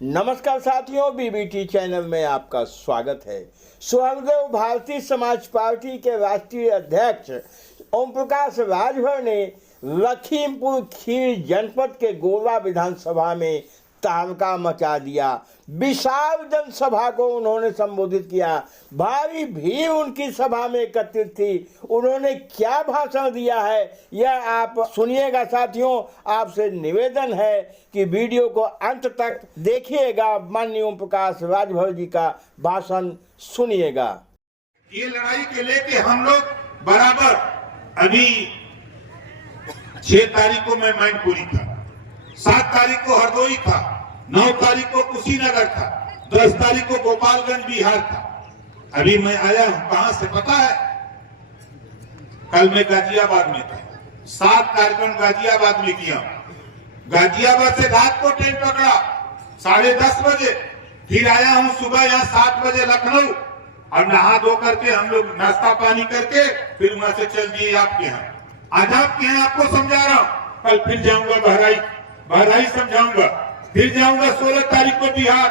नमस्कार साथियों, BBT channel में आपका स्वागत है। सुहलदेव भारतीय समाज पार्टी के राष्ट्रीय अध्यक्ष ओम प्रकाश राजभर ने लखीमपुर खीरी जनपद के गोला विधानसभा में तहलका मचा दिया। विशाल जनसभा को उन्होंने संबोधित किया। भारी भीड़ उनकी सभा में एकत्रित थी। उन्होंने क्या भाषण दिया है यह आप सुनिएगा। साथियों, आपसे निवेदन है कि वीडियो को अंत तक देखिएगा। माननीय ओम प्रकाश राजभर जी का भाषण सुनिएगा। ये लड़ाई के लेके हम लोग बराबर अभी 6 तारीख को मैं मैनपुरी था, 7 तारीख को हरदोई था, 9 तारीख को कुशीनगर था, 10 तारीख को गोपालगंज बिहार था। अभी मैं आया हूं कहां से पता है? कल मैं गाजियाबाद में था। 7 कार्यक्रम गाजियाबाद में किया। गाजियाबाद से रात को ट्रेन पकड़ा 10:30 बजे, फिर आया हूं सुबह यहाँ 7 बजे लखनऊ और नहा धो करके हम लोग नाश्ता पानी करके फिर वहां से चल दिए आपके यहाँ। आज आपके यहाँ आपको समझा रहा हूँ। कल फिर जाऊंगा बहराइच समझाऊंगा, फिर जाऊंगा 16 तारीख को बिहार,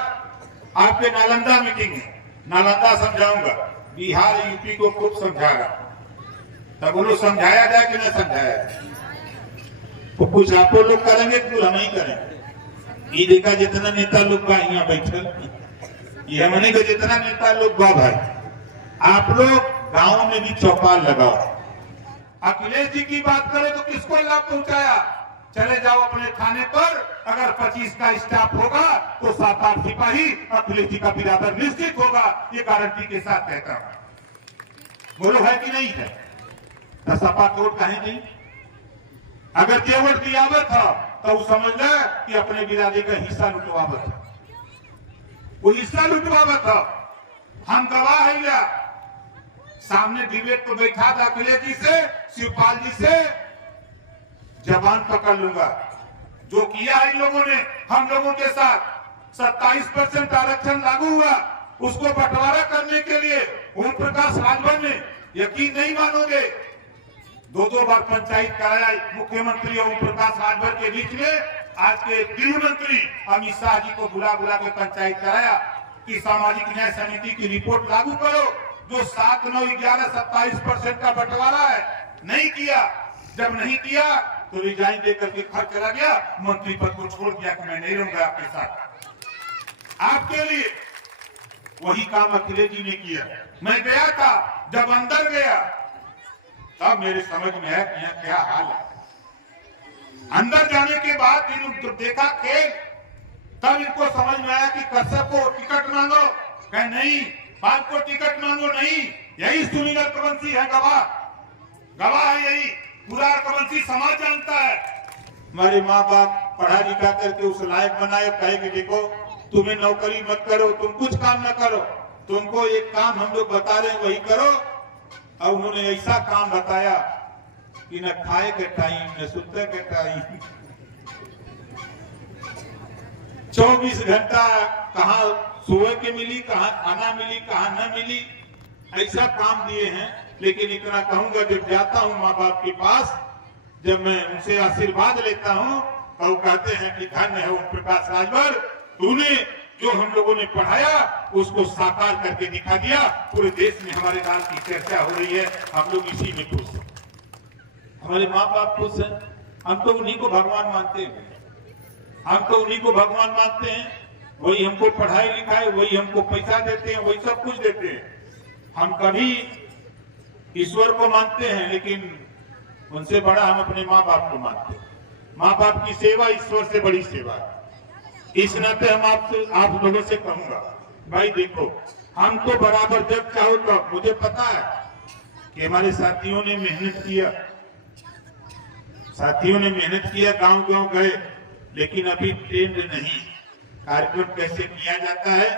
आपके नालंदा मीटिंग है, नालंदा समझाऊंगा। बिहार यूपी को खूब समझा रहा, तब बोलो समझाया जाए कि न समझाया जाए? तो कुछ आप लोग करेंगे, कुछ हम ही करेंगे। ये देखा जितना नेता लोग बा यहाँ बैठल, ये हमने का जितना नेता लोग बा भाई, आप लोग गाँव में भी चौपाल लगाओ। अखिलेश जी की बात करो तो किसको लाभ पहुंचाया? चले जाओ अपने थाने पर, अगर 25 का स्टाफ होगा तो 7-8 सिपाही अखिलेश जी का बिरादर निश्चित होगा। ये गारंटी के साथ कहता हूं। बोलो है कि नहीं है? तो सपा कोट कहीं नहीं। अगर केवट दियावत था तो समझ ले कि अपने बिरादरी का हिस्सा लुटवावत था, वो हिस्सा लुटवावत था। हम गवाह है या सामने डिबेट को बैठा था अखिलेश जी से, शिवपाल जी से, जबान पकड़ लूंगा। जो किया है इन लोगों ने हम लोगों के साथ, 27% आरक्षण लागू हुआ, उसको बंटवारा करने के लिए ओम प्रकाश राजभर ने, यकीन नहीं मानोगे, 2 बार पंचायत कराया मुख्यमंत्री ओम प्रकाश राजभर के बीच में। आज के गृह मंत्री अमित शाह जी को बुला के पंचायत कराया कि सामाजिक न्याय समिति की रिपोर्ट लागू करो। जो 7, 9, 11, 27% का बंटवारा है, नहीं किया। जब नहीं किया तो रिजाइन देकर के घर चला गया, मंत्री पद को छोड़ दिया कि मैं नहीं रहूंगा आपके साथ। आपके लिए वही काम अखिलेश जी ने किया। मैं गया था, जब अंदर गया तब मेरे समझ में आया कि यहाँ क्या हाल है। अंदर जाने के बाद इन्होंने देखा खेल, तब इनको समझ में आया कि कश्यप को टिकट मांगो, कहे नहीं, बाप को टिकट मांगो नहीं। यही सुनील अर्कवंशी है, गवाह है यही, पूरा अर्कवंशी समाज जानता है। हमारे माँ बाप पढ़ा लिखा करके उस लायक बनाए, कहे कि देखो तुम्हें नौकरी मत करो, तुम कुछ काम न करो, तुमको एक काम हम लोग बता रहे हैं वही करो। और उन्होंने ऐसा काम बताया कि न खाए के टाइम न सुते के टाइम, 24 घंटा कहाँ सुबह के मिली, कहाँ खाना मिली, कहाँ न मिली, ऐसा काम दिए हैं। लेकिन इतना कहूंगा, जब जाता हूं माँ बाप के पास, जब मैं उनसे आशीर्वाद लेता हूं तो वो कहते हैं कि धन्य है ओम प्रकाश राजभर, तूने जो हम लोगों ने पढ़ाया उसको साकार करके दिखा दिया। पूरे देश में हमारे नाम की चर्चा हो रही है, हम लोग इसी में खुश हैं। हमारे माँ बाप खुश हैं, हम तो उन्हीं को भगवान मानते हैं, हम तो उन्हीं को भगवान मानते हैं। वही हमको पढ़ाई लिखाई, वही हमको पैसा देते हैं, वही सब कुछ देते हैं। हम कभी ईश्वर को मानते हैं, लेकिन उनसे बड़ा हम अपने माँ बाप को मानते हैं। माँ बाप की सेवा ईश्वर से बड़ी सेवा है। इस नाते हम आप लोगों से कहूंगा, भाई देखो, हम तो बराबर जब चाहो तो, मुझे पता है कि हमारे साथियों ने मेहनत किया, गांव गए, लेकिन अभी ट्रेंड नहीं, कार्यक्रम कैसे किया जाता है।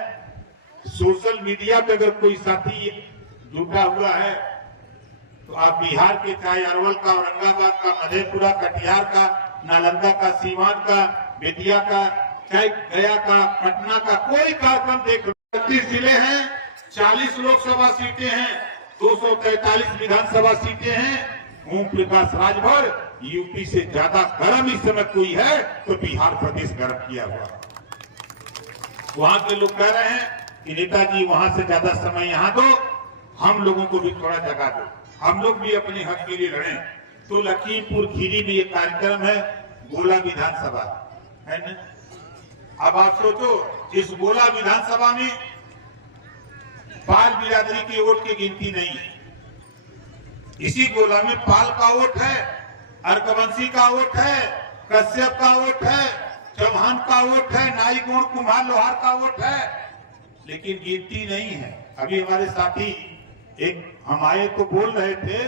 सोशल मीडिया पे अगर कोई साथी जुटा हुआ है तो आप बिहार के, चाहे अरवल का, औरंगाबाद का, मधेपुरा, कटिहार का, नालंदा का, सीवान का, बेतिया का, चाहे गया का, पटना का, कोई कार्यक्रम देख लो। 32 जिले हैं, 40 लोकसभा सीटें हैं, 243 विधानसभा सीटें हैं। ओम प्रकाश राजभर यूपी से ज्यादा गर्म इस समय कोई है तो बिहार प्रदेश गर्म किया हुआ। वहां के लोग कह रहे हैं कि नेताजी वहां से ज्यादा समय यहाँ दो, हम लोगों को भी थोड़ा जगह दो, हम लोग भी अपने हक के लिए लड़ें। तो लखीमपुर खीरी में ये कार्यक्रम है, गोला विधानसभा है ना। अब आप सोचो, इस गोला विधानसभा में पाल बिरादरी की वोट की गिनती नहीं है। इसी गोला में पाल का वोट है, अर्कवंशी का वोट है, कश्यप का वोट है, चौहान का वोट है, नाई गोड़ कुम्हार लोहार का वोट है, लेकिन गिनती नहीं है। अभी हमारे साथी एक हम आए तो बोल रहे थे,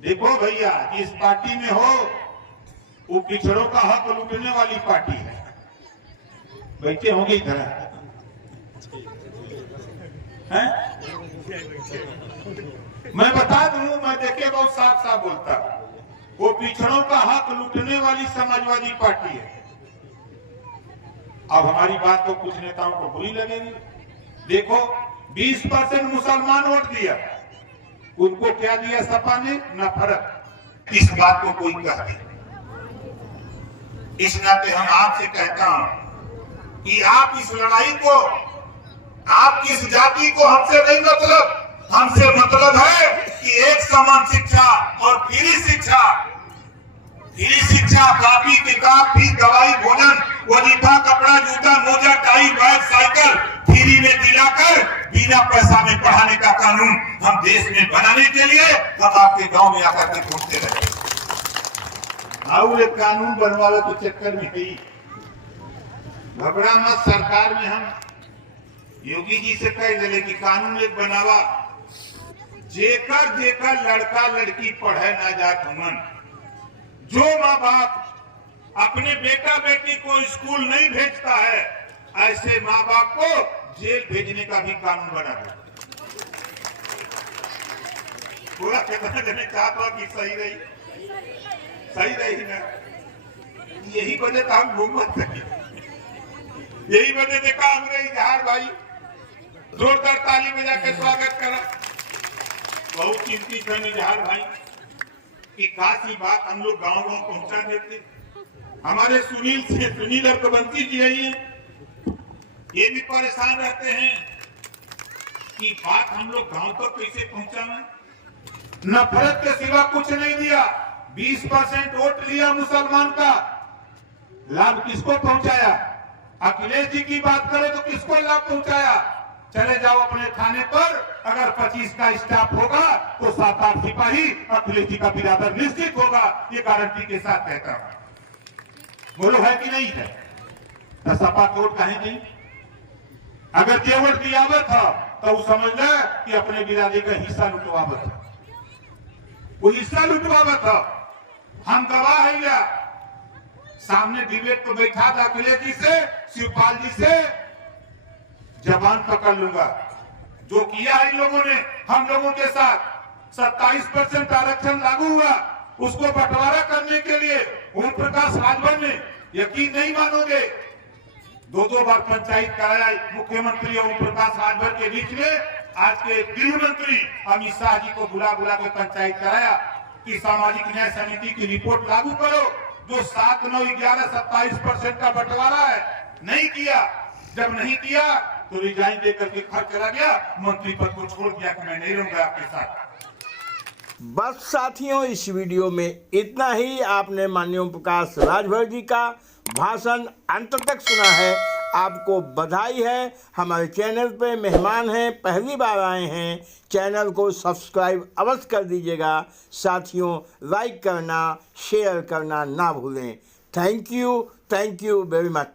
देखो भैया इस पार्टी में हो, वो पिछड़ों का हक लूटने वाली पार्टी है। बैठे होंगे इधर हैं? मैं बता दूं, मैं देखे बहुत साफ साफ बोलता, वो पिछड़ों का हक लूटने वाली समाजवादी पार्टी है। अब हमारी बात तो कुछ नेताओं को बुरी लगेगी। देखो 20% मुसलमान वोट दिया, उनको क्या दिया सपा ने? नफरत। इस बात को कोई कहते, इस नाते हम आपसे कहता हूं कि आप इस लड़ाई को, आपकी इस जाति को हमसे नहीं मतलब, हमसे मतलब है कि एक समान शिक्षा और फ्री शिक्षा, कापी किताब भी, दवाई, भोजन, वजीफा, कपड़ा, जूता, मोजा, टाई, बैग, साइकिल फ्री में दिलाकर बिना पैसा में पढ़ाने का कानून हम देश में बनाने के लिए हम आपके गांव में आकर के घूमते रहे। और कानून बनवाने के चक्कर में ही घबरा मत। सरकार में हम योगी जी से कह दिले कि कानून एक बनावा, जेकर जेकर लड़का लड़की पढ़े ना जात हुमन, जो माँ बाप अपने बेटा बेटी को स्कूल नहीं भेजता है, ऐसे माँ बाप को जेल भेजने का भी कानून बना दो। पूरा कहना जने चाहता कि सही रही ना। यही वजह तो हम घूमत रही, यही वजह देखा हमने इजहार भाई जोरदार ताली में जाके स्वागत करा। बहुत चिंतित है इजहार भाई कि काशी बात हम लोग गांव गांव पहुंचा देते। हमारे सुनील अर्कवंशी जी है, ये भी परेशान रहते हैं कि बात हम लोग गांव तक कैसे पहुंचाएं। नफरत के सिवा कुछ नहीं दिया। 20% वोट लिया मुसलमान का, लाभ किसको पहुंचाया? अखिलेश जी की बात करें तो किसको लाभ पहुंचाया? चले जाओ अपने थाने पर, अगर 25 का स्टाफ होगा तो 7-8 सिपाही अखिलेश जी का बिरादर निश्चित होगा, ये गारंटी के साथ कहता हूं। बोलो है कि नहीं है? तो सपा वोट कहीं नहीं। अगर जे वोट दियावत था तो वो समझ ले कि अपने बिरादरी का हिस्सा लुटवावत था, वो हिस्सा लुटवावत था। हम गवाह है या सामने डिबेट पर बैठा था अखिलेश जी से, शिवपाल जी से, जबान पकड़ लूंगा। जो किया है इन लोगों ने हम लोगों के साथ, 27% आरक्षण लागू हुआ, उसको बंटवारा करने के लिए ओम प्रकाश राजभर ने, यकीन नहीं मानोगे, 2 बार पंचायत कराया मुख्यमंत्री ओम प्रकाश राजभर के बीच में। आज के गृह मंत्री अमित शाह जी को बुला के पंचायत कराया कि सामाजिक न्याय समिति की रिपोर्ट लागू करो। जो 7, 9, 11, 27% का बंटवारा है, नहीं किया। जब नहीं किया तो रिजाइन देकर के घर चला गया, मंत्री पद को छोड़ दिया कि मैं नहीं रहूंगा आपके साथ। बस साथियों, इस वीडियो में इतना ही। आपने माननीय ओम प्रकाश राजभर जी का भाषण अंत तक सुना है, आपको बधाई है। हमारे चैनल पे मेहमान हैं, पहली बार आए हैं, चैनल को सब्सक्राइब अवश्य कर दीजिएगा। साथियों, लाइक करना, शेयर करना ना भूलें। Thank you very much.